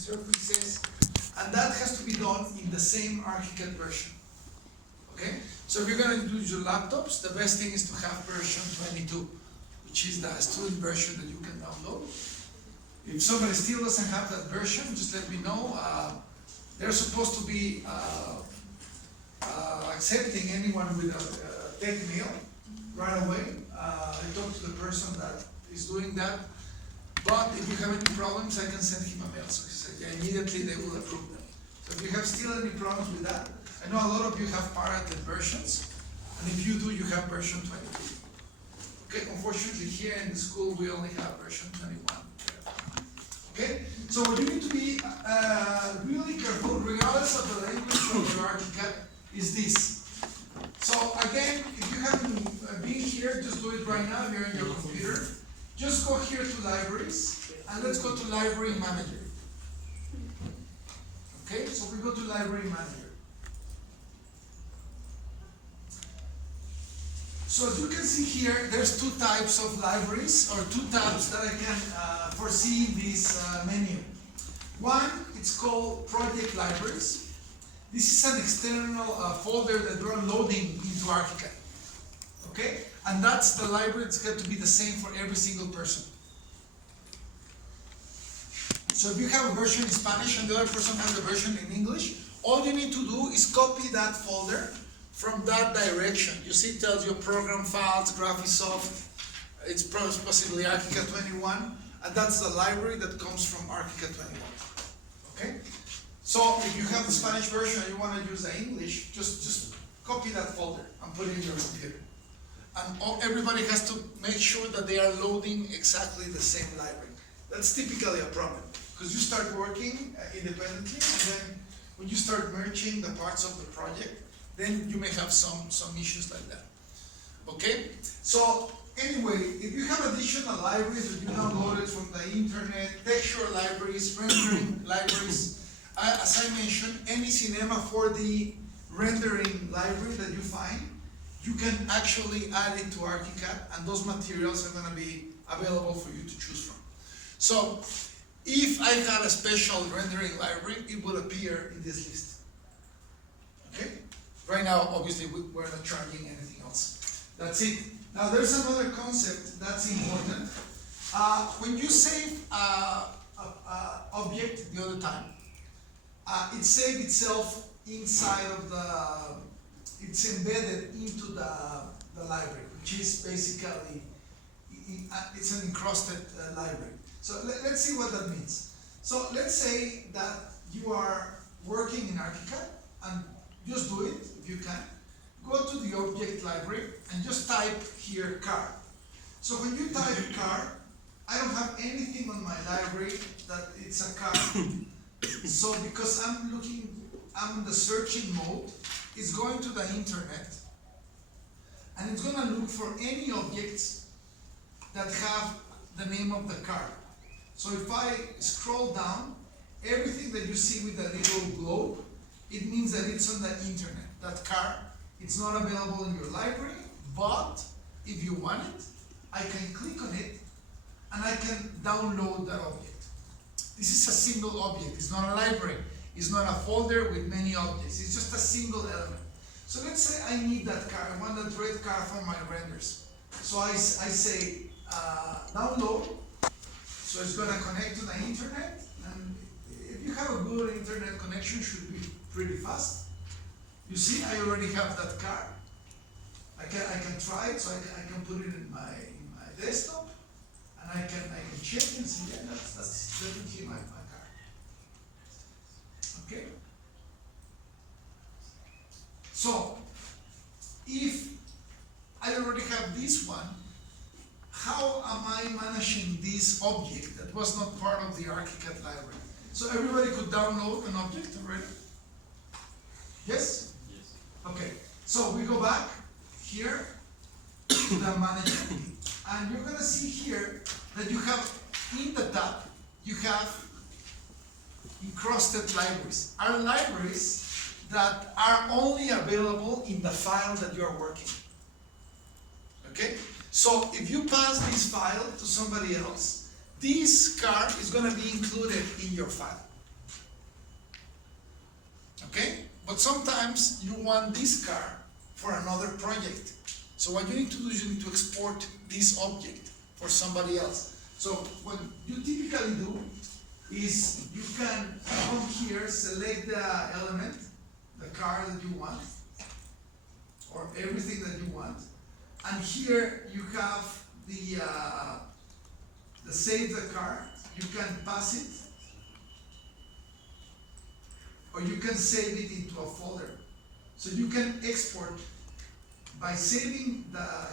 surfaces, and that has to be done in the same ArchiCAD version. Okay? So if you're going to use your laptops, the best thing is to have version 22, which is the student version that you can download. If somebody still doesn't have that version, just let me know. They're supposed to be accepting anyone with a tech mail right away. I talked to the person that is doing that. But if you have any problems, I can send him a mail. So he said, yeah, immediately they will approve them. So if you have still any problems with that, I know a lot of you have pirated versions, and if you do, you have version 22. Okay, unfortunately here in the school we only have version 21. Okay, so what you need to be really careful, regardless of the language of your ArchiCAD, is this. So again, if you haven't been here, just do it right now if you're on your computer. Just go here to libraries, and let's go to library manager. Okay, so we go to library manager. So as you can see here, there's two types of libraries, or two tabs that I can foresee in this menu. One, it's called project libraries. This is an external folder that we're loading into ArchiCAD. Okay? And that's the library. It's got to be the same for every single person. So if you have a version in Spanish and the other person has a version in English, all you need to do is copy that folder from that direction. You see it tells you program files, Graphisoft, it's possibly ArchiCAD 21, and that's the library that comes from ArchiCAD 21. Okay? So if you have the Spanish version and you want to use the English, just copy that folder and put it in your computer. And everybody has to make sure that they are loading exactly the same library. That's typically a problem, because you start working independently, and then when you start merging the parts of the project, then you may have some issues like that. Okay? So anyway, if you have additional libraries that you downloaded from the internet, textual libraries, rendering libraries, as I mentioned, any Cinema 4D rendering library that you find, you can actually add it to ArchiCAD, and those materials are going to be available for you to choose from. So if I had a special rendering library, it would appear in this list. Okay? Right now, obviously, we're not charging anything else. That's it. Now, there's another concept that's important. When you save object the other time, it saved itself inside of it's embedded into the library, which is basically, it's an encrusted library. So let's see what that means. So let's say that you are working in ArchiCAD, and just do it if you can. Go to the object library and just type here car. So when you type car, I don't have anything on my library that it's a car. So because I'm in the searching mode, it's going to the internet, and it's going to look for any objects that have the name of the car. So if I scroll down, everything that you see with the little globe, it means that it's on the internet. That car, it's not available in your library, but if you want it, I can click on it and I can download that object. This is a single object, it's not a library. It's not a folder with many objects, it's just a single element. So let's say I need that car, I want that red car for my renders. So I say download, so it's going to connect to the internet, and if you have a good internet connection, it should be pretty fast. You see, I already have that car. I can try it, so I can put it in my desktop, and I can check and see, yeah, that's definitely my car. Okay? So, if I already have this one, how am I managing this object that was not part of the ArchiCAD library? So everybody could download an object already? Yes? Yes. Okay, so we go back here to the manager, and you're going to see here that you have, in the tab, you have encrusted libraries. Are libraries that are only available in the file that you are working. Okay? So if you pass this file to somebody else, this car is going to be included in your file. Okay? But sometimes you want this car for another project. So what you need to do is you need to export this object for somebody else. So what you typically do is you can come here, select the element, the car that you want, or everything that you want, and here you have the save the car. You can pass it, or you can save it into a folder. So you can export by saving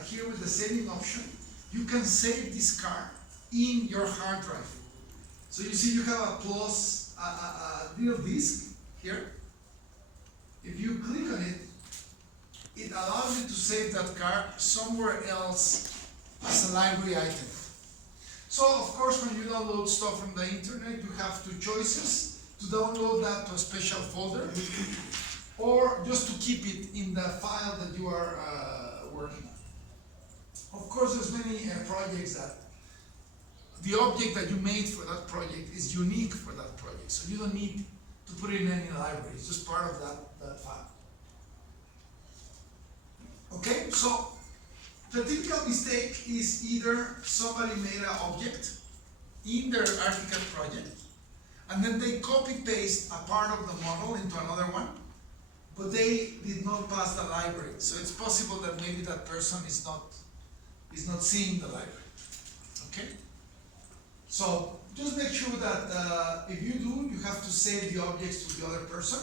here with the saving option. You can save this car in your hard drive. So you see you have a plus, a little disk here. If you click on it, it allows you to save that car somewhere else as a library item. So of course when you download stuff from the internet, you have two choices: to download that to a special folder, or just to keep it in the file that you are working on. Of course there's many projects that the object that you made for that project is unique for that project, so you don't need to put it in any library. It's just part of that file. Okay, so the typical mistake is either somebody made an object in their ArchiCAD project, and then they copy-paste a part of the model into another one, but they did not pass the library. So it's possible that maybe that person is not seeing the library. Okay? So just make sure that if you do, you have to save the objects to the other person.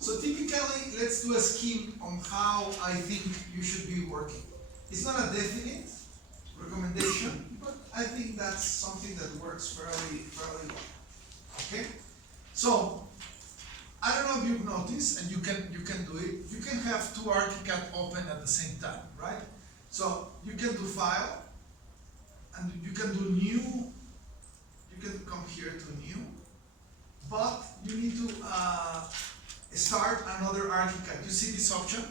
So typically, let's do a scheme on how I think you should be working. It's not a definite recommendation, but I think that's something that works fairly well. Okay? So I don't know if you've noticed, and you can do it. You can have two ArchiCAD open at the same time, right? So you can do File, and you can do New. You can come here to New, but you need to start another ArchiCAD. You see this option?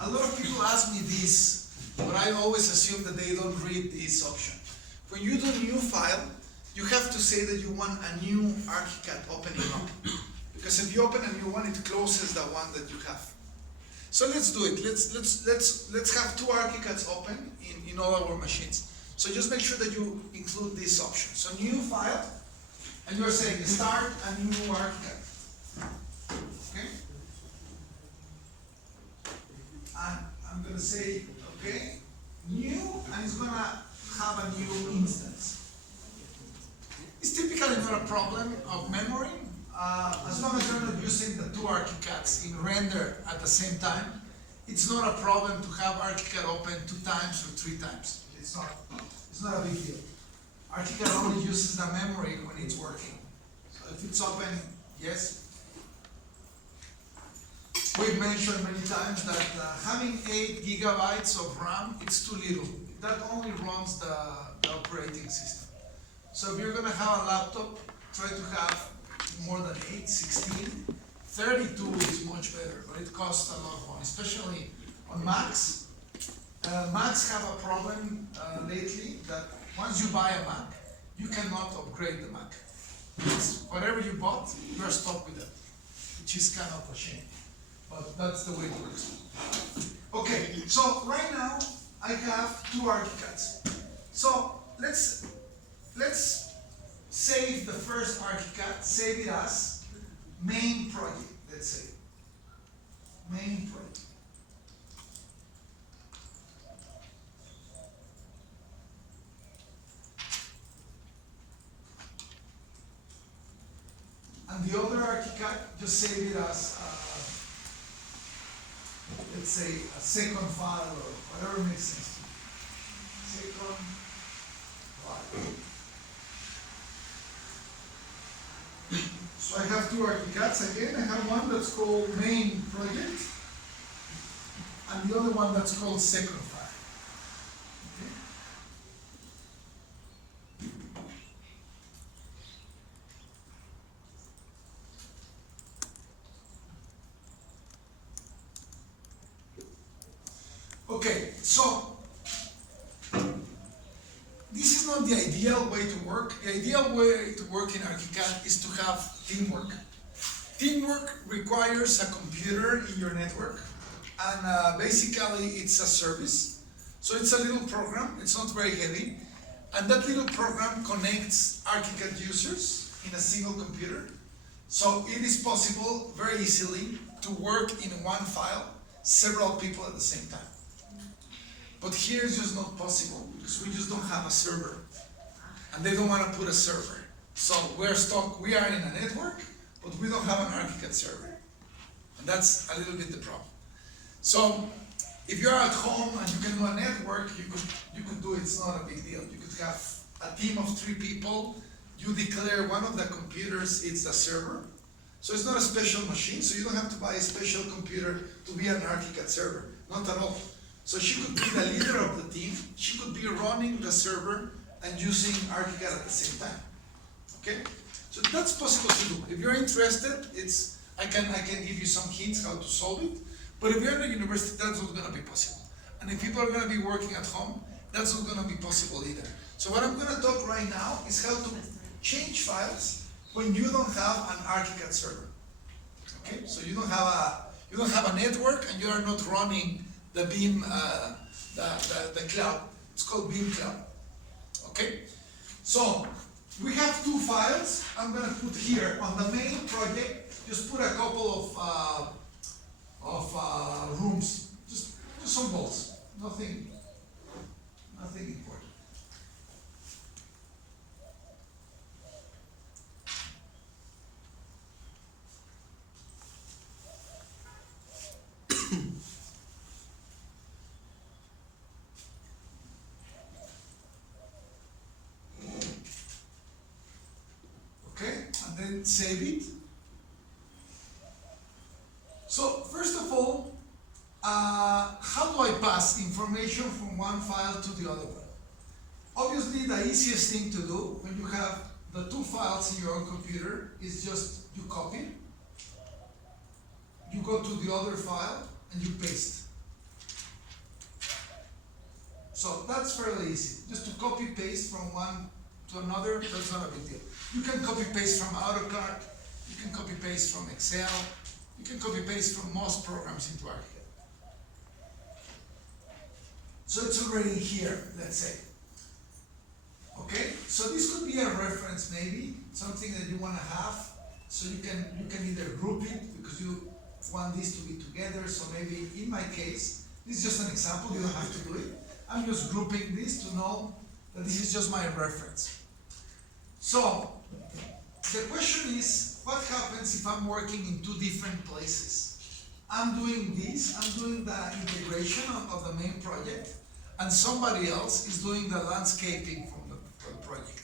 A lot of people ask me this, but I always assume that they don't read this option. When you do New File, you have to say that you want a new ArchiCAD opening up. Because if you open a new one, it closes the one that you have. So let's do it. Let's have two ArchiCADs open in all our machines. So just make sure that you include this option. So New File, and you're saying start a new ArchiCAD. Okay? And I'm going to say, okay, new, and it's going to have a new instance. It's typically not a problem of memory, as long as you're not using the two ArchiCADs in render at the same time. It's not a problem to have ArchiCAD open 2 times or 3 times. It's not a big deal. ArchiCAD only uses the memory when it's working. So if it's open, yes. We've mentioned many times that having 8 gigabytes of RAM, it's too little. That only runs the operating system. So if you're going to have a laptop, try to have more than 8, 16. 32 is much better, but it costs a lot of money, especially on Macs. Macs have a problem lately that once you buy a Mac, you cannot upgrade the Mac. Whatever you bought, you're stuck with it, which is kind of a shame. But that's the way it works. Okay, so right now I have 2 ArchiCADs. So let's save the first ArchiCAD, save it as main project, let's say. Main project. And the other ArchiCAD, just save it as, let's say, a second file or whatever makes sense. Second file. So I have 2 ArchiCADs again. I have one that's called main project, and the other one that's called second file. Okay, so this is not the ideal way to work. The ideal way to work in ArchiCAD is to have teamwork. Teamwork requires a computer in your network, and basically it's a service. So it's a little program, it's not very heavy, and that little program connects ArchiCAD users in a single computer. So it is possible very easily to work in one file, several people at the same time. But here it's just not possible because we just don't have a server, and they don't want to put a server. So we're stuck, we are in a network, but we don't have an ArchiCAD server. And that's a little bit the problem. So if you're at home and you can do a network, you could do it, it's not a big deal. You could have a team of 3 people, you declare one of the computers it's a server. So it's not a special machine, so you don't have to buy a special computer to be an ArchiCAD server, not at all. So she could be the leader of the team, she could be running the server and using ArchiCAD at the same time. Okay? So that's possible to do. If you're interested, I can give you some hints how to solve it. But if you're in a university, that's not going to be possible. And if people are going to be working at home, that's not going to be possible either. So what I'm going to talk right now is how to change files when you don't have an ArchiCAD server. Okay? So you don't have a network and you are not running the Beam, the cloud. It's called Beam Cloud. Okay? So we have 2 files. I'm going to put here on the main project. Just put a couple of rooms. Just some walls. Nothing important. And then save it. So first of all, how do I pass information from one file to the other one? Obviously, the easiest thing to do when you have the 2 files in your own computer is just you copy, you go to the other file and you paste. So that's fairly easy. Just to copy paste from one to another, that's not a big deal. You can copy paste from AutoCAD, you can copy paste from Excel, you can copy paste from most programs into ArchiCAD. So it's already here, let's say. Okay, so this could be a reference maybe, something that you want to have, so you can either group it because you want these to be together. So maybe in my case, this is just an example, you don't have to do it. I'm just grouping this to know that this is just my reference. So the question is, what happens if I'm working in 2 different places? I'm doing this, I'm doing the integration of the main project, and somebody else is doing the landscaping from the project.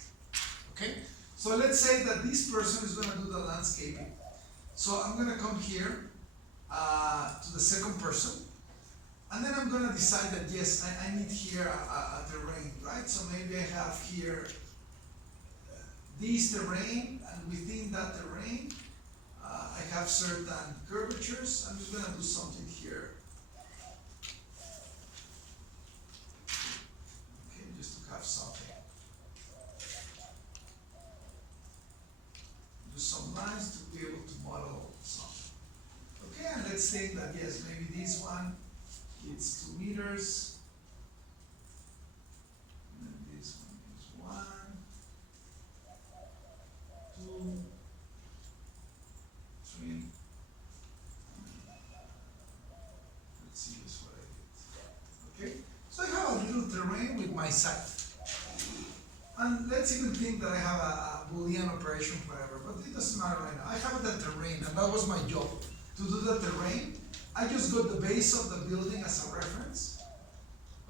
Okay? So let's say that this person is going to do the landscaping. So I'm going to come here to the second person, and then I'm going to decide that yes, I need here a terrain, right? So maybe I have here this terrain, and within that terrain, I have certain curvatures. I'm just going to do something here. Okay, just to have something. Do some lines to be able to model something. Okay, and let's think that yes, maybe this one, it's 2 meters. And then this one is 1. 2, 3. Let's see just what I did. Okay, so I have a little terrain with my site. And let's even think that I have a Boolean operation forever, but it doesn't matter right now. I have the terrain, and that was my job. To do the terrain, I just got the base of the building as a reference.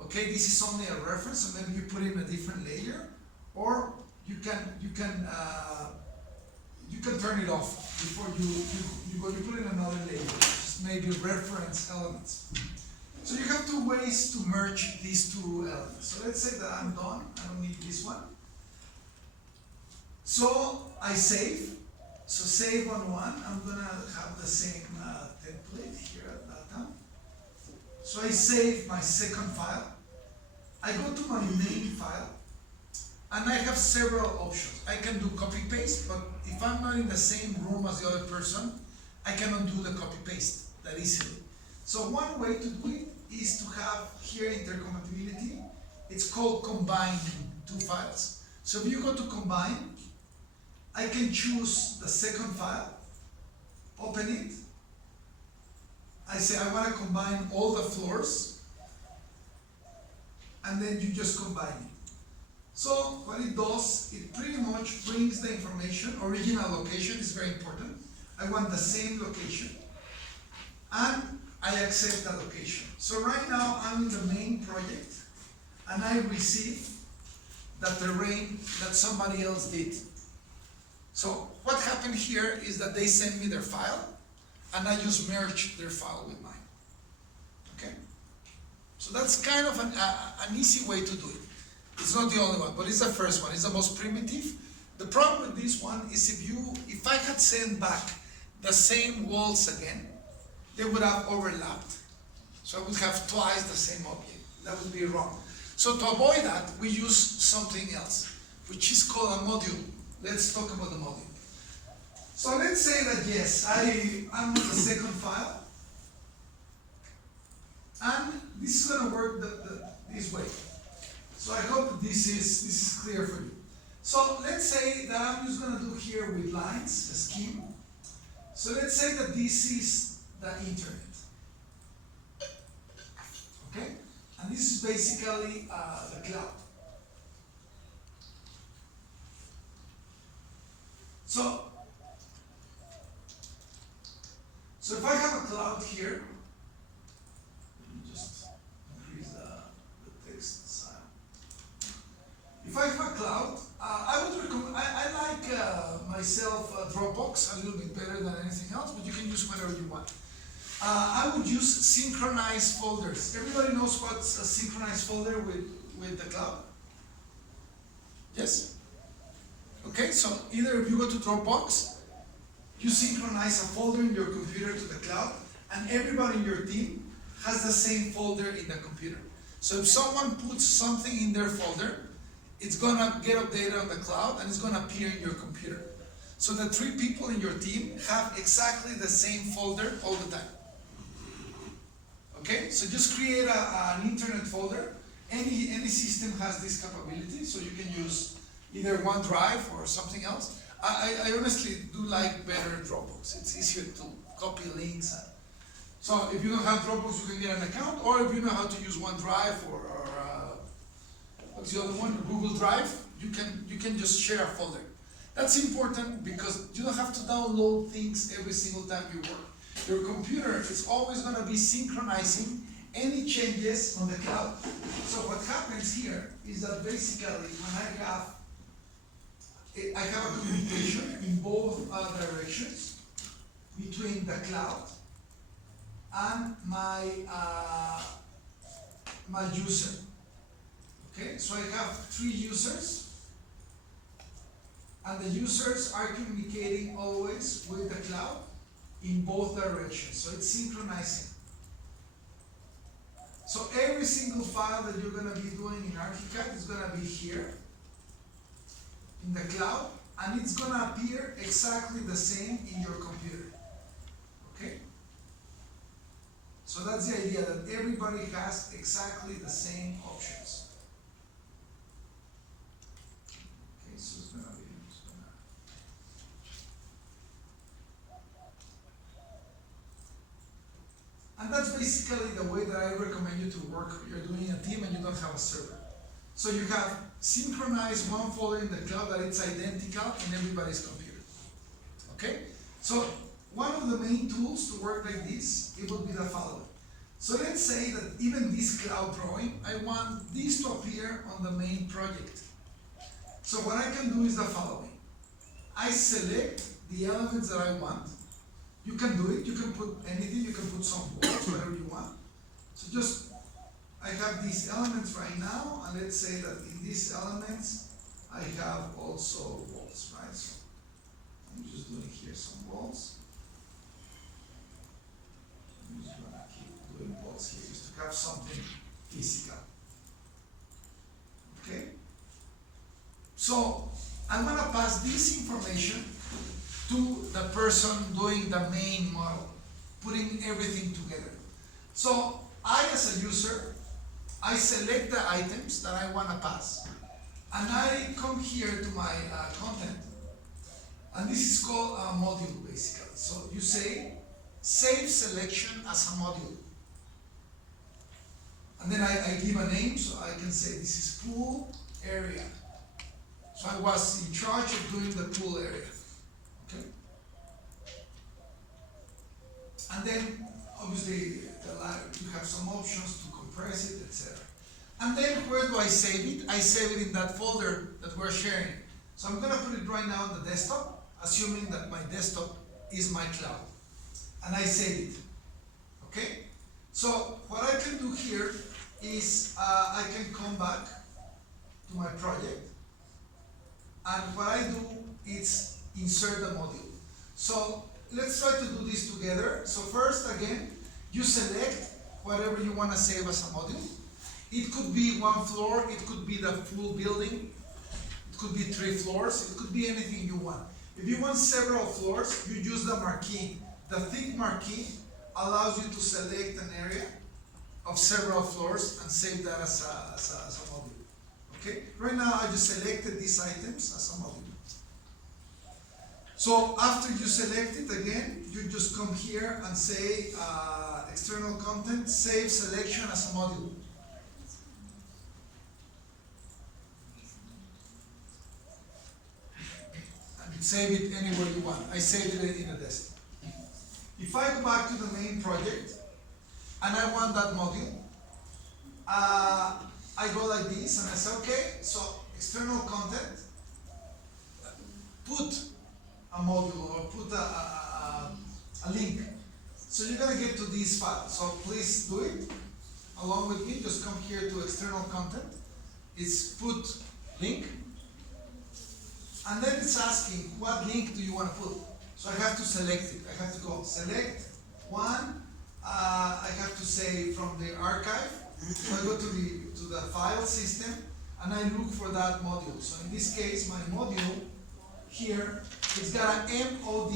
Okay, this is only a reference, so maybe you put in a different layer, or you can turn it off before you put in another layer, just maybe reference elements. So you have 2 ways to merge these 2 elements. So let's say that I'm done, I don't need this one. So I save. So save on one, I'm gonna have the same template here at data. So I save my second file. I go to my main file, and I have several options. I can do copy paste, but if I'm not in the same room as the other person, I cannot do the copy paste that easily. So one way to do it is to have here intercompatibility. It's called combining two files. So if you go to combine, I can choose the second file, open it. I say I want to combine all the floors, and then you just combine it. So what it does, it pretty much brings the information. Original location is very important. I want the same location, and I accept the location. So right now I'm in the main project, and I receive the terrain that somebody else did. So what happened here is that they send me their file, and I just merge their file with mine. Okay? So that's kind of an easy way to do it. It's not the only one, but it's the first one. It's the most primitive. The problem with this one is if I had sent back the same walls again, they would have overlapped. So I would have twice the same object. That would be wrong. So to avoid that, we use something else, which is called a module. Let's talk about the module. So let's say that yes, I'm on the second file, and this is going to work this way. So I hope that this is clear for you. So let's say that I'm just going to do here with lines, a scheme. So let's say that this is the internet. Okay? And this is basically the cloud. So if I have a cloud here, let me just increase the text size. If I have a cloud, I would recommend, I like myself Dropbox a little bit better than anything else, but you can use whatever you want. I would use synchronized folders. Everybody knows what's a synchronized folder with the cloud? Yes? Okay, so either if you go to Dropbox, you synchronize a folder in your computer to the cloud, and everybody in your team has the same folder in the computer. So if someone puts something in their folder, it's gonna get updated on the cloud and it's gonna appear in your computer. So the 3 people in your team have exactly the same folder all the time. Okay, so just create an internet folder. Any system has this capability, so you can use either OneDrive or something else. I honestly do like better Dropbox. It's easier to copy links. So if you don't have Dropbox, you can get an account, or if you know how to use OneDrive or what's the other one, Google Drive, you can just share a folder. That's important because you don't have to download things every single time you work. Your computer is always going to be synchronizing any changes on the cloud. So what happens here is that basically when I have a communication in both directions between the cloud and my user. Okay, so I have 3 users, and the users are communicating always with the cloud in both directions. So it's synchronizing. So every single file that you're going to be doing in ArchiCAD is going to be here in the cloud, and it's going to appear exactly the same in your computer. Okay? So that's the idea, that everybody has exactly the same options. Okay, so it's going to be, and that's basically the way that I recommend you to work. You're doing a team and you don't have a server. So you have synchronized one folder in the cloud that it's identical in everybody's computer. Okay? So one of the main tools to work like this, it would be the following. So let's say that even this cloud drawing, I want this to appear on the main project. So what I can do is the following. I select the elements that I want. You can do it, you can put anything, you can put some walls, whatever you want. So just, I have these elements right now, and let's say that in these elements, I have also walls, right? So I'm just doing here some walls. I'm just gonna keep doing walls here, just to have something physical. Okay? So I'm gonna pass this information to the person doing the main model, putting everything together. So I, as a user, I select the items that I want to pass, and I come here to my content, and this is called a module basically. So you say save selection as a module, and then I give a name, so I can say this is pool area. So I was in charge of doing the pool area. Okay? And then obviously you have some options to compress it, etc. And then where do I save it? I save it in that folder that we're sharing. So I'm gonna put it right now on the desktop, assuming that my desktop is my cloud. And I save it. Okay? So what I can do here is I can come back to my project, and what I do is insert the module. So let's try to do this together. So first, again, you select whatever you want to save as a module. It could be one floor, it could be the full building, it could be 3 floors, it could be anything you want. If you want several floors, you use the marquee. The thick marquee allows you to select an area of several floors and save that as a module. Okay? Right now I just selected these items as a module. So after you select it again, you just come here and say external content, save selection as a module. And you save it anywhere you want. I saved it in a desktop. If I go back to the main project and I want that module, I go like this and I say, okay, so external content, put a module or put a link. So you're going to get to this file. So please do it along with me. Just come here to external content. It's put link. And then it's asking, what link do you want to put? So I have to select it. I have to go select one. I have to say from the archive. So I go to the file system and I look for that module. So in this case, my module here, it's got an MOD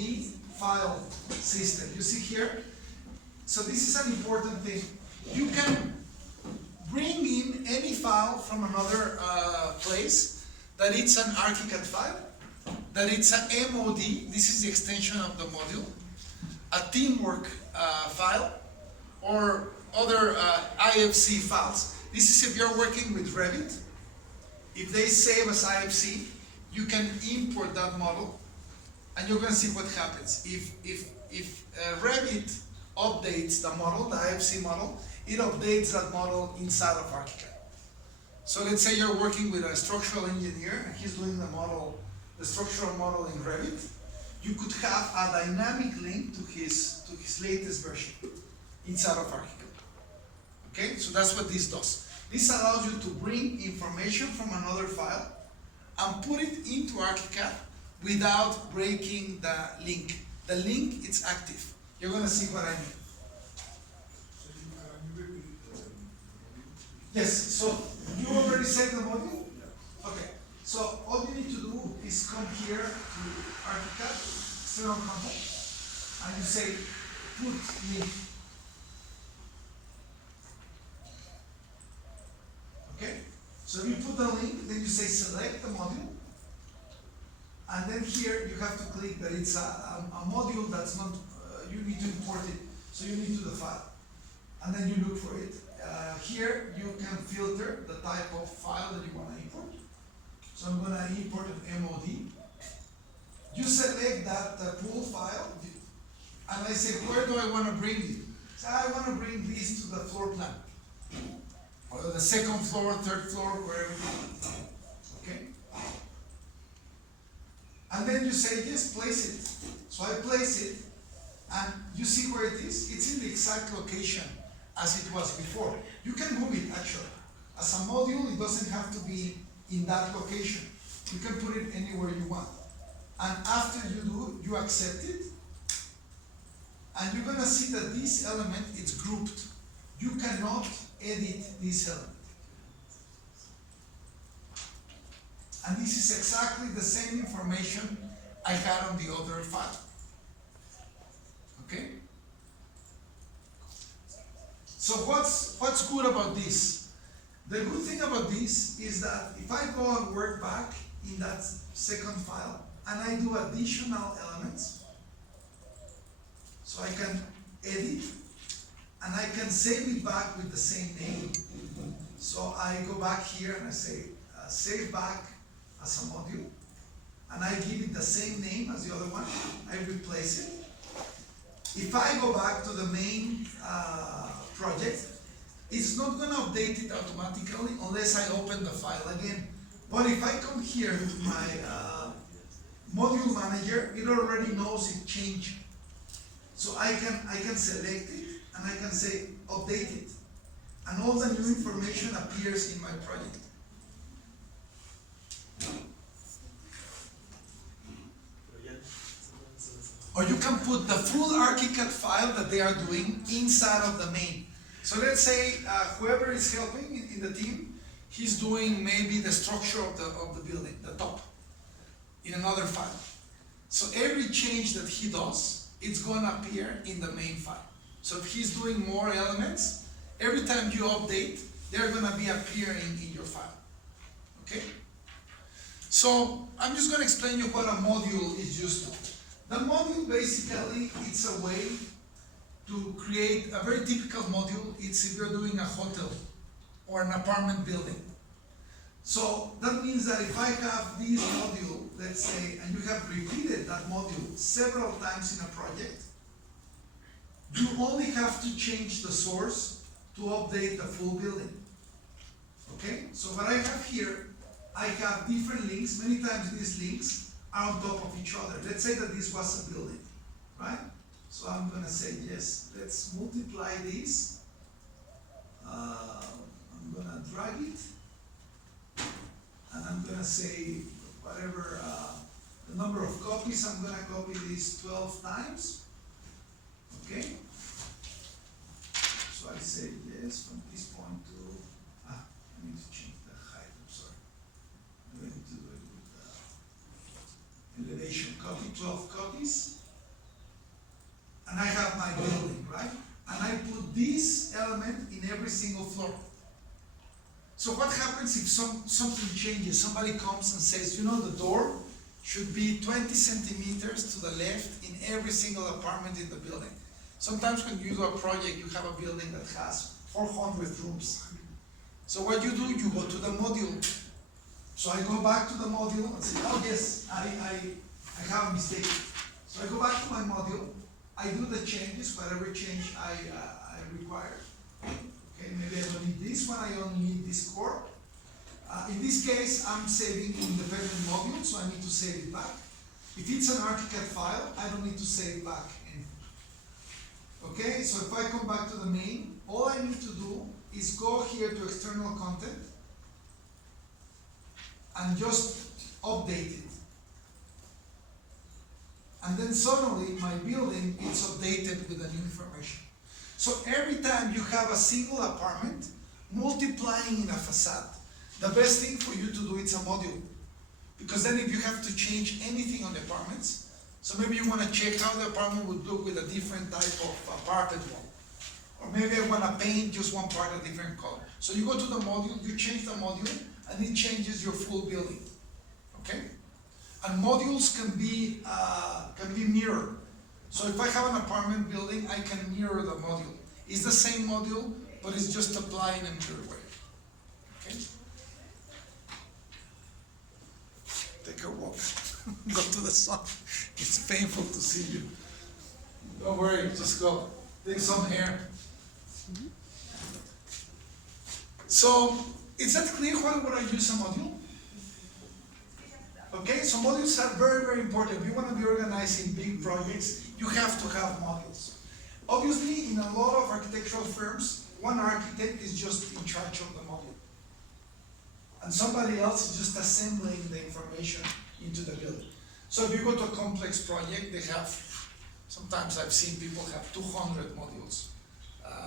file system. You see here? So this is an important thing. You can bring in any file from another place, that it's an ArchiCAD file, that it's a MOD, this is the extension of the module, a teamwork file, or other IFC files. This is if you're working with Revit. If they save as IFC, you can import that model, and you're going to see what happens. If Revit updates the model, the IFC model, it updates that model inside of ArchiCAD. So let's say you're working with a structural engineer, and he's doing the structural model in Revit. You could have a dynamic link to his latest version inside of ArchiCAD. Okay, so that's what this does. This allows you to bring information from another file and put it into ArchiCAD without breaking the link. The link is active. You're going to see what I mean. Yes, so you already set the module? Okay, so all you need to do is come here to ArchiCAD, external content, and you say put link. Okay, so you put the link, then you say select the module, and then here you have to click that it's a module that's not, you need to import it, so you need to the file, and then you look for it. Here you can filter the type of file that you want to import. So I'm going to import an MOD. You select that pool file, and I say, where do I want to bring it? So I want to bring this to the floor plan, or the second floor, third floor, wherever you want. Okay? And then you say, yes, place it. So I place it, and you see where it is? It's in the exact location as it was before. You can move it actually. As a module, it doesn't have to be in that location. You can put it anywhere you want. And after you do, you accept it, and you're gonna see that this element is grouped. You cannot edit this element. And this is exactly the same information I had on the other file. Okay? So what's good about this? The good thing about this is that if I go and work back in that second file and I do additional elements, so I can edit and I can save it back with the same name. So I go back here and I say save back as a module, and I give it the same name as the other one. I replace it. If I go back to the main project, it's not going to update it automatically unless I open the file again. But if I come here to my module manager, it already knows it changed. So I can select it and I can say update it, and all the new information appears in my project. Or you can put the full ArchiCAD file that they are doing inside of the main. So let's say whoever is helping in the team, he's doing maybe the structure of the building, the top, in another file. So every change that he does, it's going to appear in the main file. So if he's doing more elements, every time you update, they're going to be appearing in your file. Okay? So I'm just going to explain you what a module is used to. The module basically, it's a way to create a very typical module. It's if you're doing a hotel or an apartment building. So that means that if I have this module, let's say, and you have repeated that module several times in a project, you only have to change the source to update the full building. Okay? So what I have here, I have different links. Many times these links are on top of each other. Let's say that this was a building, right? So I'm going to say, yes, let's multiply this. I'm going to drag it. And I'm going to say whatever the number of copies, I'm going to copy this 12 times. Okay? So I say, yes, from this point to, I need to change the height, I'm sorry. I'm going to do it with elevation, copy 12 copies. And I have my building, right? And I put this element in every single floor. So what happens if something changes? Somebody comes and says, you know, the door should be 20 centimeters to the left in every single apartment in the building. Sometimes when you do a project, you have a building that has 400 rooms. So what you do, you go to the module. So I go back to the module and say, oh yes, I have a mistake. So I go back to my module, I do the changes, whatever change I require. Okay, maybe I don't need this one, I only need this core. In this case, I'm saving independent module, so I need to save it back. If it's an ArchiCAD file, I don't need to save back anything. Okay, so if I come back to the main, all I need to do is go here to external content and just update it. And then suddenly my building is updated with the new information. So every time you have a single apartment multiplying in a facade, the best thing for you to do is a module. Because then if you have to change anything on the apartments, so maybe you want to check how the apartment would look with a different type of parapet wall. Or maybe I want to paint just one part a different color. So you go to the module, you change the module, and it changes your full building. Okay? And modules can be mirrored. So if I have an apartment building, I can mirror the module. It's the same module, but it's just applied in a mirror way. Okay? Take a walk. Go to the sun. It's painful to see you. Don't worry, just go. Take some air. So, is that clear why would I use a module? Okay, so modules are very, very important. If you want to be organized in big projects, you have to have modules. Obviously, in a lot of architectural firms, one architect is just in charge of the module. And somebody else is just assembling the information into the building. So if you go to a complex project, they have, sometimes I've seen people have 200 modules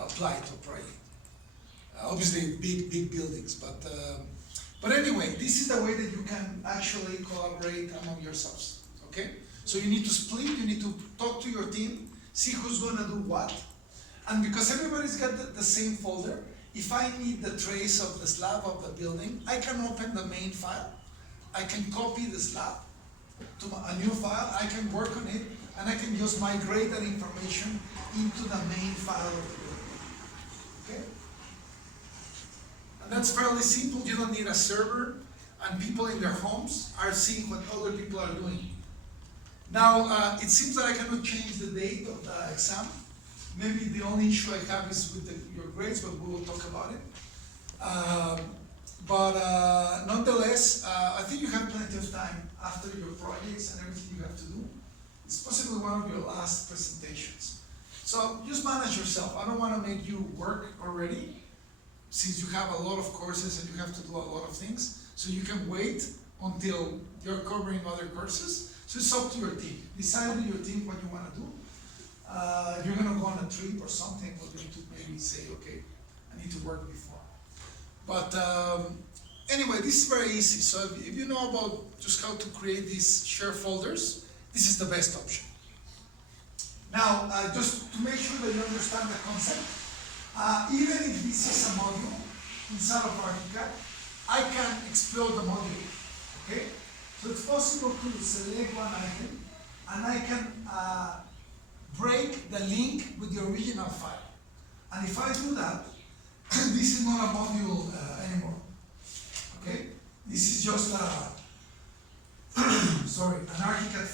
applied to a project. Obviously big buildings, but anyway, this is the way that you can actually collaborate among yourselves, okay? So you need to split, you need to talk to your team, see who's gonna do what. And because everybody's got the same folder, if I need the trace of the slab of the building, I can open the main file, I can copy the slab to a new file, I can work on it, and I can just migrate that information into the main file of the building. Okay? And that's fairly simple. You don't need a server, and people in their homes are seeing what other people are doing. Now, it seems that I cannot change the date of the exam. Maybe the only issue I have is with your grades, but we will talk about it. Nonetheless, I think you have plenty of time after your projects and everything you have to do. It's possibly one of your last presentations. So just manage yourself. I don't want to make you work already, since you have a lot of courses and you have to do a lot of things. So you can wait until you're covering other courses. So it's up to your team. Decide with your team what you want to do. If you're going to go on a trip or something, we're going to maybe say, okay, I need to work before. But anyway, this is very easy. So if you know about just how to create these share folders, this is the best option. Now, just to make sure that you understand the concept, even if this is a module inside of ArchiCAD, I can explode the module. Okay? So it's possible to select one item, and I can break the link with the original file. And if I do that, this is not a module anymore. Okay? This is just sorry, an ArchiCAD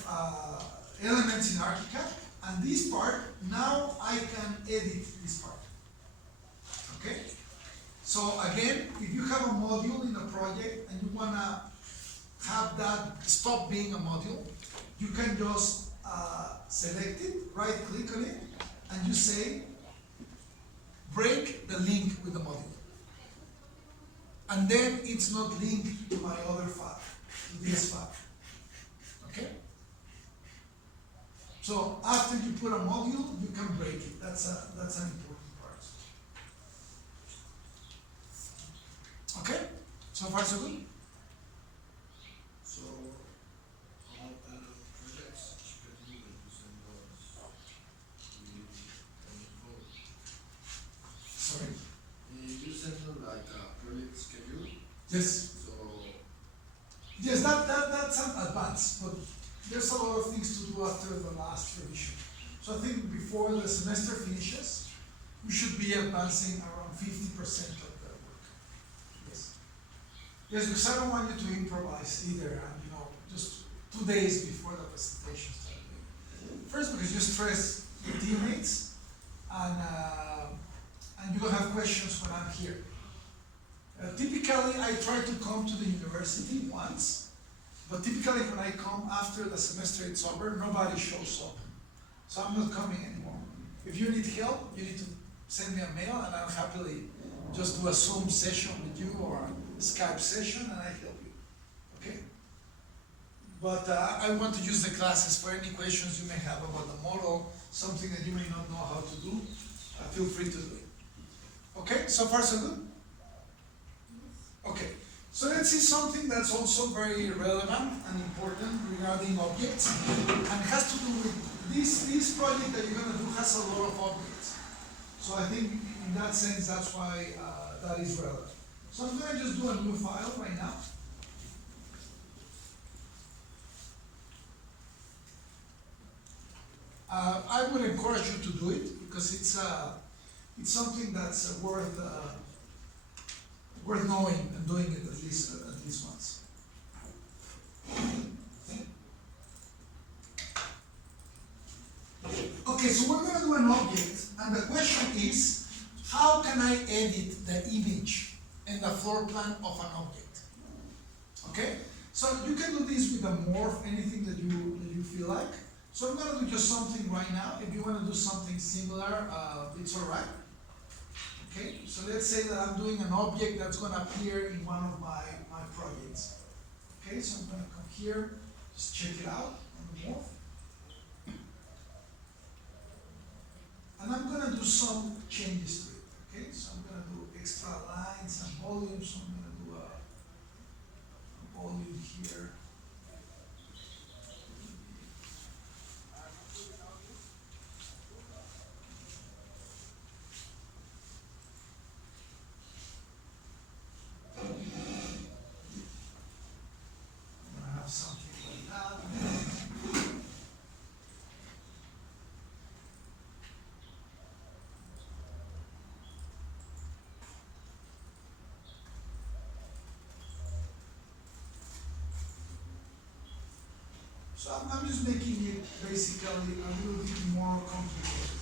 elements in ArchiCAD, and this part, now I can edit this part. Okay? So again, if you have a module in a project and you wanna have that stop being a module, you can just select it, right click on it, and you say, break the link with the module. And then it's not linked to my other file, to this file. Okay? So after you put a module, you can break it. That's an important part. Okay? So far so good? So how projects schedule you send us Sorry? you send them like a project schedule? Yes. So Yes, that's an advance, but there's a lot of things to do after the last revision. So I think before the semester finishes, we should be advancing around 50% of the work. Yes. Yes, because I don't want you to improvise either, and just 2 days before the presentation starts. First, because you stress your teammates, and you will have questions when I'm here. Typically, I try to come to the university once, but typically when I come after the semester is over, nobody shows up. So I'm not coming anymore. If you need help, you need to send me a mail, and I'll happily just do a Zoom session with you or a Skype session, and I help you. Okay? But I want to use the classes for any questions you may have about the model, something that you may not know how to do. Feel free to do it. Okay? So far so good? Okay, so let's see something that's also very relevant and important regarding objects, and it has to do with this project that you're going to do has a lot of objects. So I think in that sense, that's why that is relevant. So I'm going to just do a new file right now. I would encourage you to do it because it's something that's worth knowing and doing it at least once. Okay, so we're going to do an object, and the question is, how can I edit the image and the floor plan of an object? Okay, so you can do this with a morph, anything that you feel like. So I'm going to do just something right now. If you want to do something similar, it's all right. Okay, so let's say that I'm doing an object that's going to appear in one of my projects. Okay, so I'm going to come here, just check it out on the morph. And I'm going to do some changes to it. Okay, so I'm going to do extra lines and volumes. So I'm going to do a volume here. So I'm just making it basically a little bit more complicated.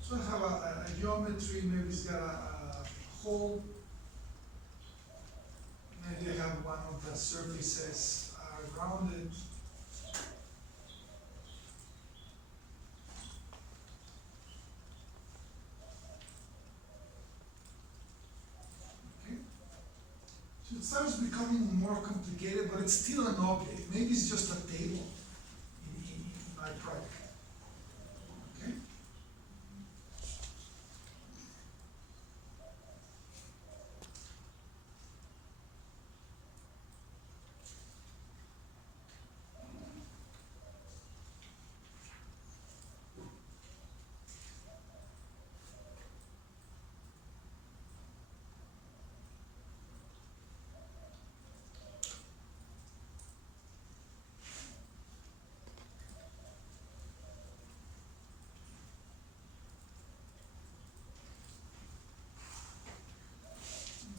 So I have a geometry, maybe it's got a hole. Maybe I have one of the surfaces rounded. Okay. So it starts becoming more complicated, but it's still an object. Maybe it's just a table in my project. Okay.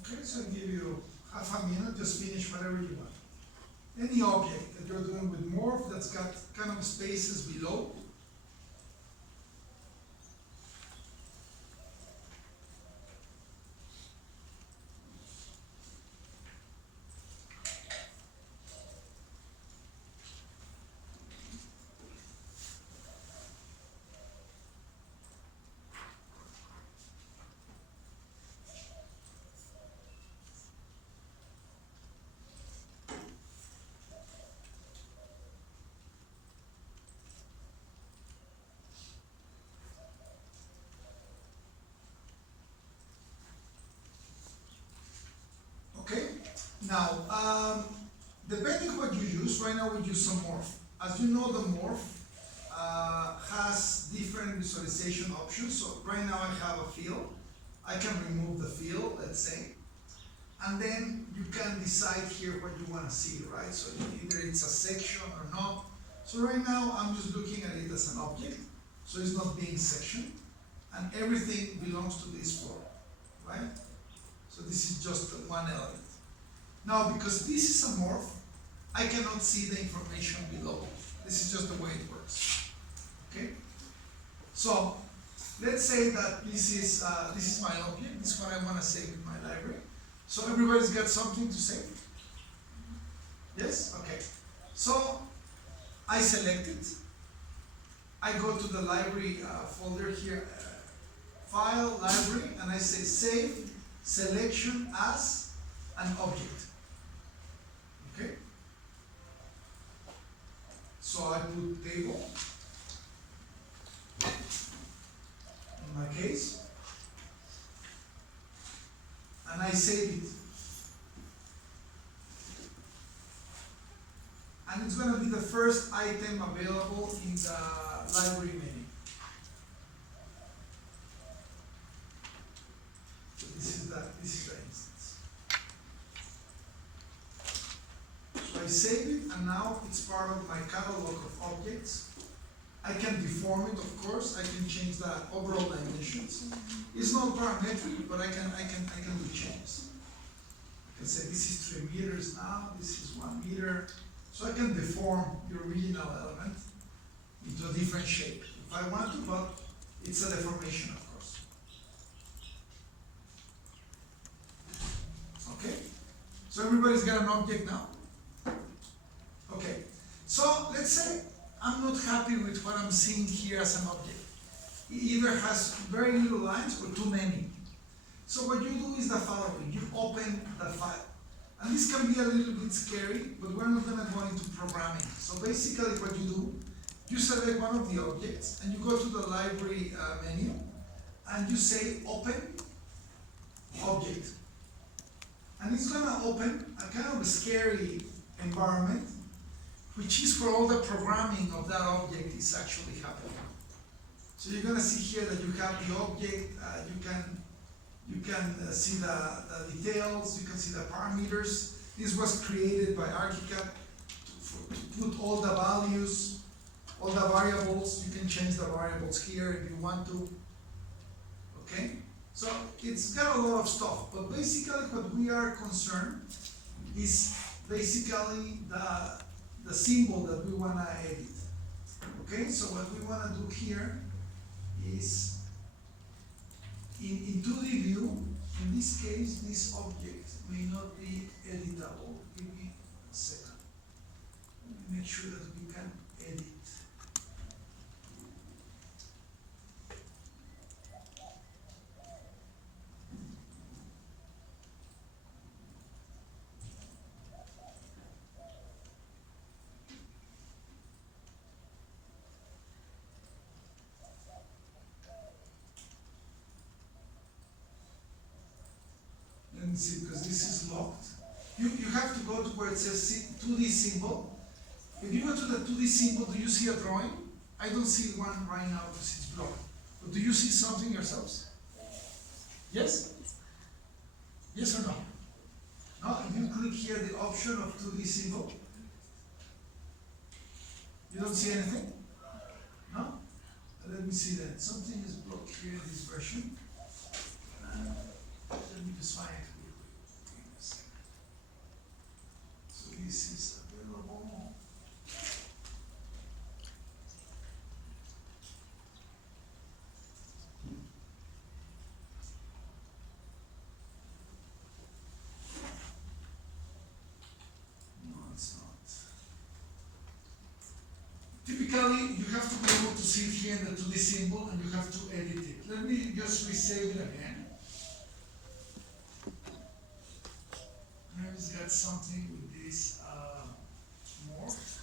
Okay, so I give you half a minute, just finish whatever you want. Any object that you're doing with morph that's got kind of spaces below. Okay, now, depending what you use, right now we use some morph. As you know, the morph has different visualization options. So right now I have a field. I can remove the field, let's say, and then you can decide here what you want to see, right? So either it's a section or not. So right now I'm just looking at it as an object, so it's not being sectioned, and everything belongs to this floor, right? So this is just one element. Now, because this is a morph, I cannot see the information below. This is just the way it works. Okay? So let's say that this is my object. This is what I want to save in my library. So everybody's got something to save? Yes? Okay. So I select it. I go to the library folder here, File, Library, and I say Save Selection as an Object. Okay? So I put table, in my case, and I save it. And it's going to be the first item available in the library menu. So this is the instance. So I save it, and now it's part of my catalog of objects. I can deform it, of course. I can change the overall dimensions. It's not parametric, but I can do changes. I can say this is 3 meters now. This is 1 meter. So I can deform the original element into a different shape if I want to, but it's a deformation, of course. Okay? So everybody's got an object now? Okay. So let's say I'm not happy with what I'm seeing here as an object. It either has very little lines or too many. So what you do is the following. You open the file. And this can be a little bit scary, but we're not going to go into programming. So basically what you do, you select one of the objects and you go to the library menu and you say open object. And it's going to open a kind of a scary environment, which is where all the programming of that object is actually happening. So you're going to see here that you have the object, you can see the details, you can see the parameters. This was created by ArchiCAD to put all the values all the variables, you can change the variables here if you want to. Okay? So it's got a lot of stuff, but basically what we are concerned is basically the symbol that we want to edit. Okay, so what we want to do here is in 2D view, in this case, this object may not be editable. Give me a second. Let me make sure that we can edit. Let me see, because this is locked. You have to go to where it says 2D symbol. If you go to the 2D symbol, do you see a drawing? I don't see one right now because it's blocked. But do you see something yourselves? Yes? Yes or no? No? If you click here the option of 2D symbol, you don't see anything? No? Let me see that. Something is blocked here in this version. Let me just find it. So this is available. No, it's not. Typically, you have to be able to see it here in the 2D symbol and you have to edit it. Let me just resave it again. It's got something with this morph.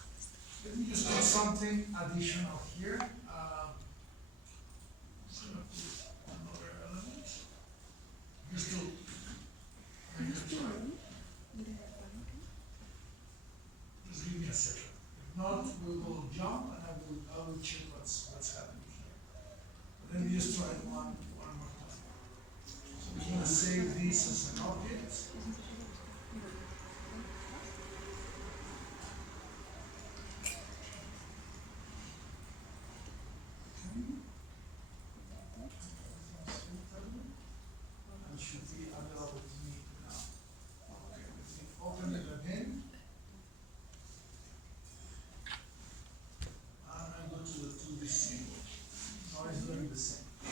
Let me just put something additional here. I'm just going to put another element. Just to just give me a second. If not, we will jump and I will check what's happening here. Let me just try it one more time. So we're going to save this as an object.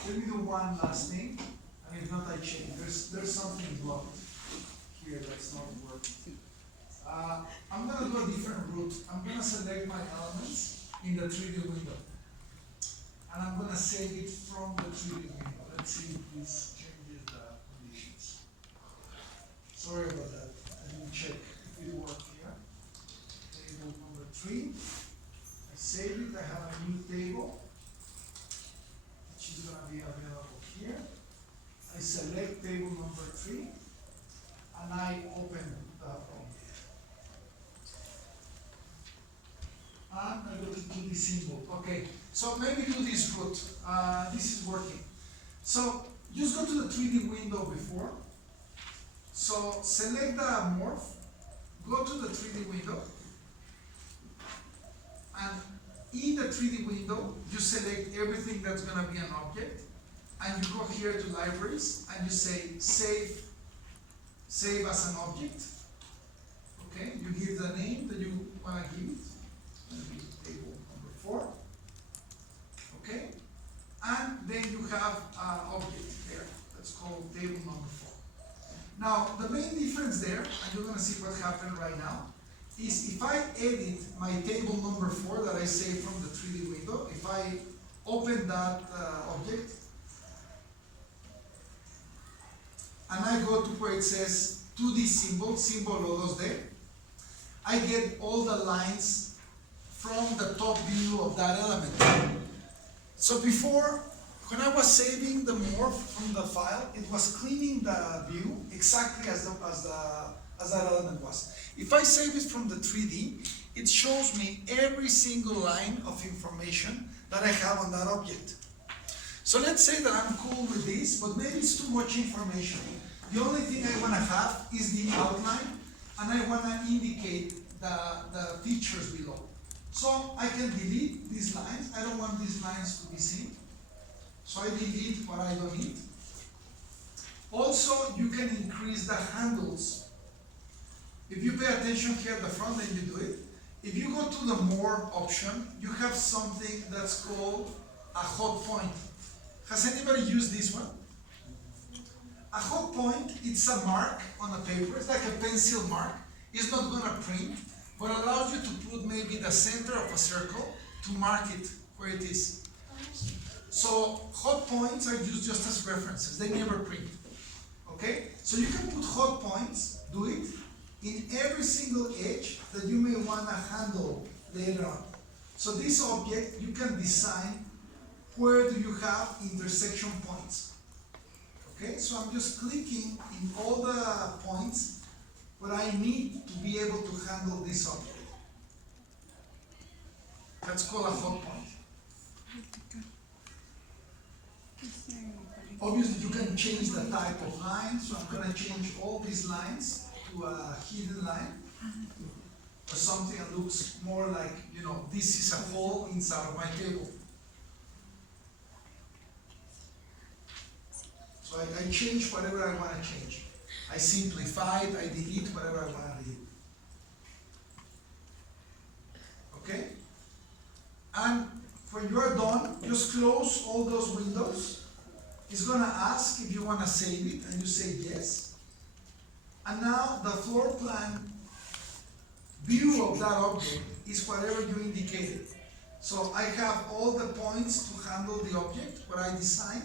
Let me do one last thing, and if not, I change. There's something blocked here that's not working. I'm going to do a different route. I'm going to select my elements in the 3D window, and I'm going to save it from the 3D window. Let's see if this changes the conditions. Sorry about that. I didn't check if it worked here. Table number 3. I save it. I have a new table. Is going to be available here. I select table number 3 and I open the object. And I go to 2D symbol. Okay, so maybe do this route. This is working. So just go to the 3D window before. So select the morph, go to the 3D window, and in the 3D window, you select everything that's going to be an object, and you go here to libraries, and you say save as an object. Okay, you give the name that you want to give it. It's going to be table number 4. Okay, and then you have an object there that's called table number 4. Now, the main difference there, and you're going to see what happened right now, is if I edit my table number 4 that I saved from the 3D window, if I open that object, and I go to where it says 2D symbol, symbol lodos there, I get all the lines from the top view of that element. So before, when I was saving the morph from the file, it was cleaning the view exactly as that element was. If I save it from the 3D, it shows me every single line of information that I have on that object. So let's say that I'm cool with this, but maybe it's too much information. The only thing I want to have is the outline, and I want to indicate the features below. So I can delete these lines. I don't want these lines to be seen. So I delete what I don't need. Also, you can increase the handles. If you pay attention here at the front, then you do it. If you go to the more option, you have something that's called a hot point. Has anybody used this one? A hot point, it's a mark on a paper. It's like a pencil mark. It's not going to print, but allows you to put maybe the center of a circle to mark it where it is. So hot points are used just as references. They never print. Okay? So you can put hot points, do it, in every single edge that you may want to handle later on. So this object, you can design where do you have intersection points. Okay, so I'm just clicking in all the points where I need to be able to handle this object. That's called a hot point. Obviously, you can change the type of line, so I'm going to change all these lines to a hidden line, or something that looks more like, you know, this is a hole inside of my table. So I change whatever I want to change. I simplify it, I delete whatever I want to delete. Okay? And when you are done, just close all those windows. It's going to ask if you want to save it, and you say yes. And now the floor plan view of that object is whatever you indicated. So I have all the points to handle the object, what I designed,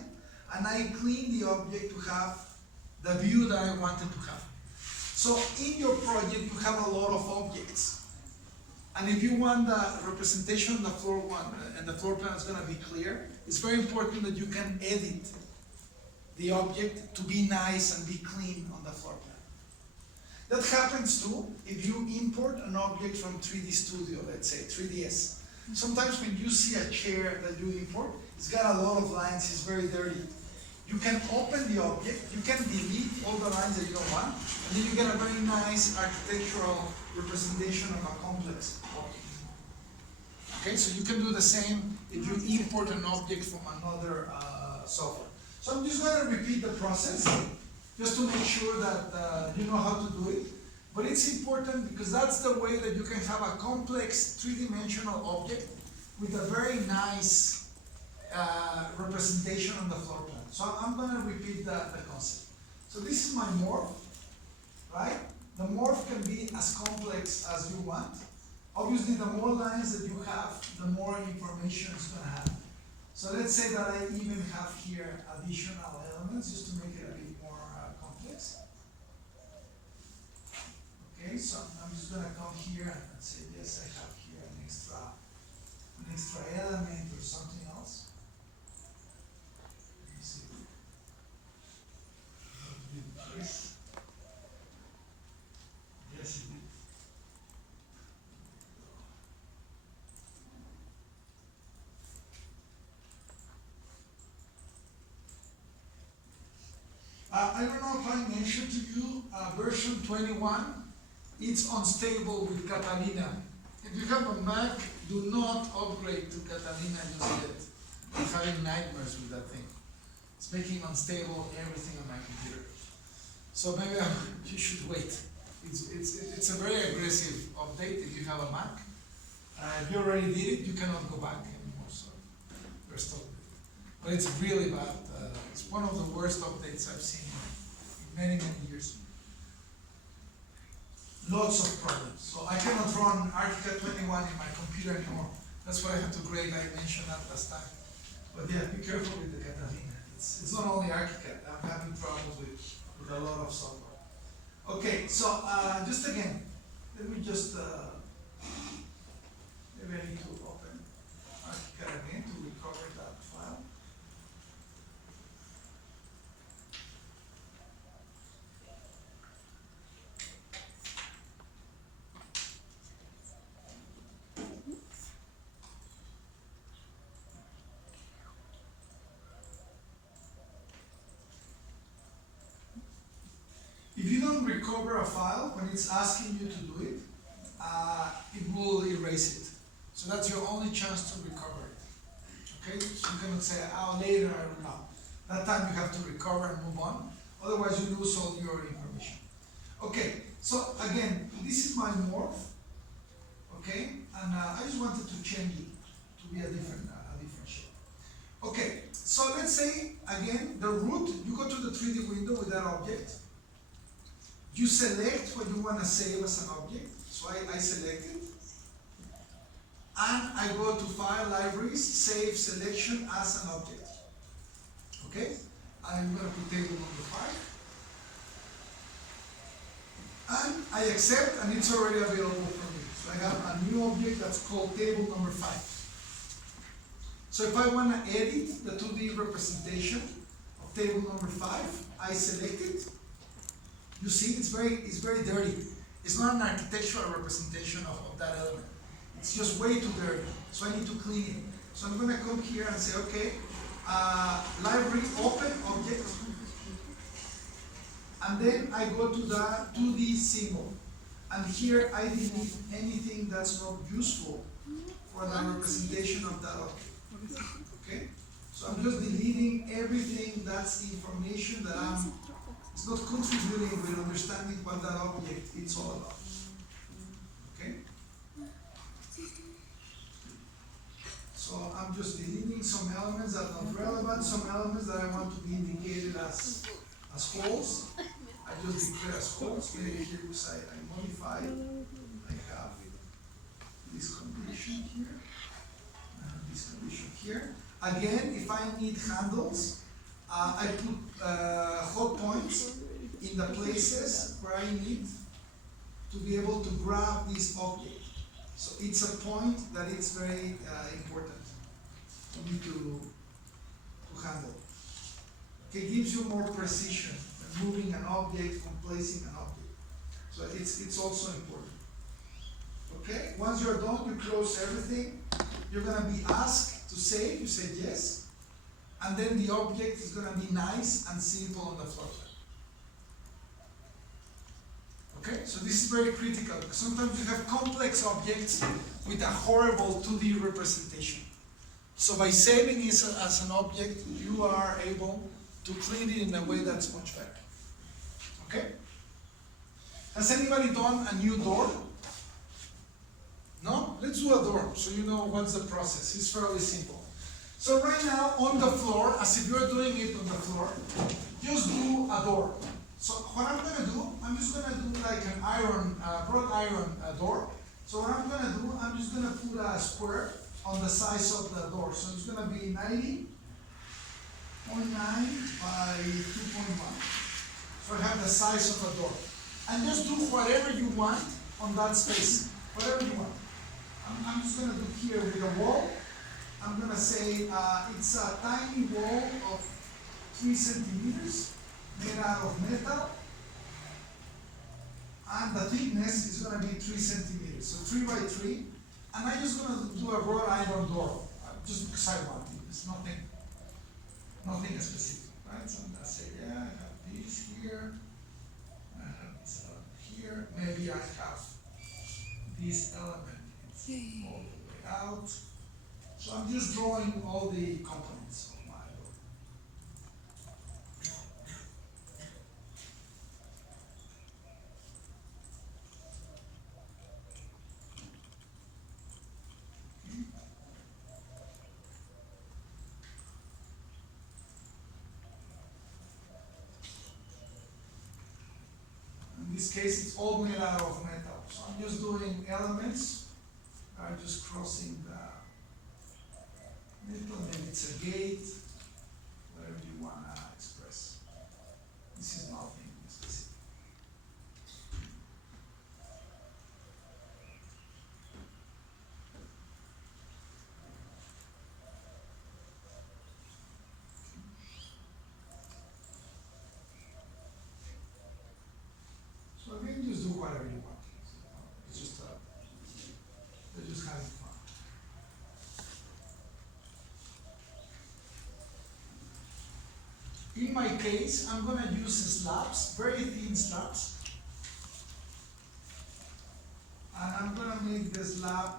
and I clean the object to have the view that I wanted to have. So in your project, you have a lot of objects. And if you want the representation of the floor one, and the floor plan is going to be clear, it's very important that you can edit the object to be nice and be clean on the floor plan. That happens too if you import an object from 3D Studio, let's say 3ds. Sometimes when you see a chair that you import, it's got a lot of lines, it's very dirty. You can open the object, you can delete all the lines that you don't want, and then you get a very nice architectural representation of a complex object. Okay, so you can do the same if you import an object from another software. So I'm just going to repeat the process, just to make sure that you know how to do it. But it's important because that's the way that you can have a complex three-dimensional object with a very nice representation on the floor plan. So I'm going to repeat the concept. So this is my morph, right? The morph can be as complex as you want. Obviously, the more lines that you have, the more information it's going to have. So let's say that I even have here additional elements just to make it a bit more complex. Okay, so I'm just going to come here and say, yes, I have here an extra element or something else. Let me see. Yes, it did. I don't know if I mentioned to you, version 21, it's unstable with Catalina. If you have a Mac, do not upgrade to Catalina just yet. I'm having nightmares with that thing. It's making unstable everything on my computer. So maybe you should wait. It's a very aggressive update if you have a Mac. If you already did it, you cannot go back anymore. So we're stuck with it. But it's really bad. It's one of the worst updates I've seen in many, many years. Lots of problems. So I cannot run Archicad 21 in my computer anymore. That's what I had to grade. I mentioned that last time. But yeah, be careful with the Catalina. It's not only Archicad. I'm having problems with a lot of software. Okay, so just again, let me just maybe I need to open Archicad again to recover that file. If you don't recover a file when it's asking you to do it, it will erase it. So that's your only chance to recover it. Okay? So you cannot say, oh, later I will know. That time you have to recover and move on. Otherwise you lose all your information. Okay, so again, this is my morph. Okay? And I just wanted to change it to be a different shape. Okay, so let's say, again, the root, you go to the 3D window with that object. You select what you want to save as an object. So I select it. And I go to File, Libraries, Save Selection as an object. Okay? I'm going to put table number 5. And I accept, and it's already available for me. So I have a new object that's called table number 5. So if I want to edit the 2D representation of table number 5, I select it. You see, it's very dirty. It's not an architectural representation of that element. It's just way too dirty. So I need to clean it. So I'm going to come here and say, okay, library open object. And then I go to the 2D symbol. And here I delete anything that's not useful for the representation of that object. Okay? So I'm just deleting everything that's information that it's not contributing with understanding what that object is all about. Okay? So I'm just deleting some elements that are not relevant, some elements that I want to be indicated as holes. I just declare as holes. Here I modify. I have this condition here. I have this condition here. Again, if I need handles, I put hot points in the places where I need to be able to grab this object. So it's a point that it's very important for me to handle. Okay, it gives you more precision than moving an object, and placing an object. So it's also important. Okay, once you're done, you close everything. You're going to be asked to save. You say yes. And then the object is going to be nice and simple on the floor plan. Okay, so this is very critical because sometimes you have complex objects with a horrible 2D representation. So by saving it as an object, you are able to clean it in a way that's much better. Okay? Has anybody done a new door? No? Let's do a door so you know what's the process. It's fairly simple. So right now on the floor, as if you're doing it on the floor, just do a door. So what I'm going to do, I'm just going to do like an broad iron door. So what I'm going to do, I'm just going to put a square on the size of the door. So it's going to be 90.9 by 2.1. So I have the size of a door. And just do whatever you want on that space. Whatever you want. I'm just going to do here with a wall. I'm going to say it's a tiny wall of 3 centimeters made out of metal. And the thickness is going to be 3 centimeters. So 3 by 3. And I'm just going to do a wrought iron door. Just because I want it. It's nothing specific. Right? So I'm going to say, yeah, I have this here. I have this element here. Maybe I have this element. It's all the way out. So I'm just drawing all the components of my door. In this case, it's all made out of metal. So I'm just doing elements. I'm just crossing the metal. Maybe it's a gate. Whatever you want to express. This is nothing specific. So again, just do whatever you want. It's just they're just having fun. In my case, I'm going to use slabs, very thin slabs. And I'm going to make the slab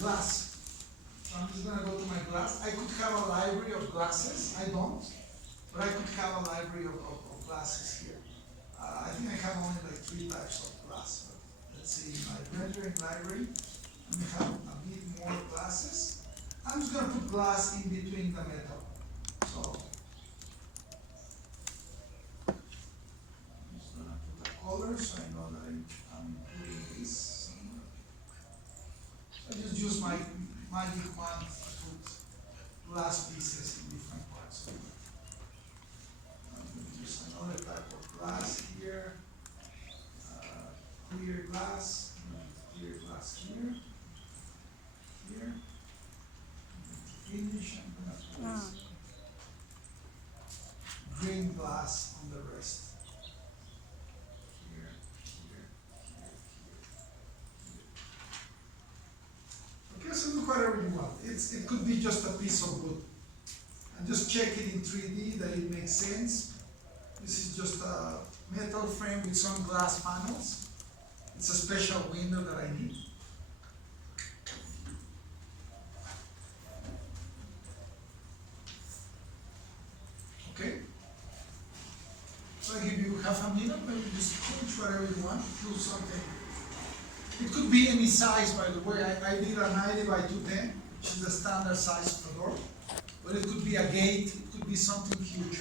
glass. So I'm just gonna go to my glass. I could have a library of glasses. I don't, but I could have a library of glasses here. I think I have only like 3 types of glass. But let's see, my rendering library. Let me have a bit more glasses. I'm just gonna put glass in between the metal. So I'm just gonna put a color so I know that I'm putting this somewhere. So I just use my magic wand to put glass pieces in different parts of it. I'm gonna use another type of glass here. Clear glass. Clear glass here. Here. Finish, I'm gonna put green glass on the rest. Here, here, here, here. Okay, so look whatever you want. It could be just a piece of wood. And just check it in 3D that it makes sense. This is just a metal frame with some glass panels. It's a special window that I need. Okay? So I give you half a minute, maybe just change whatever you want, do something. It could be any size, by the way. I did a 90 by 210, which is the standard size of the door. But it could be a gate, it could be something huge.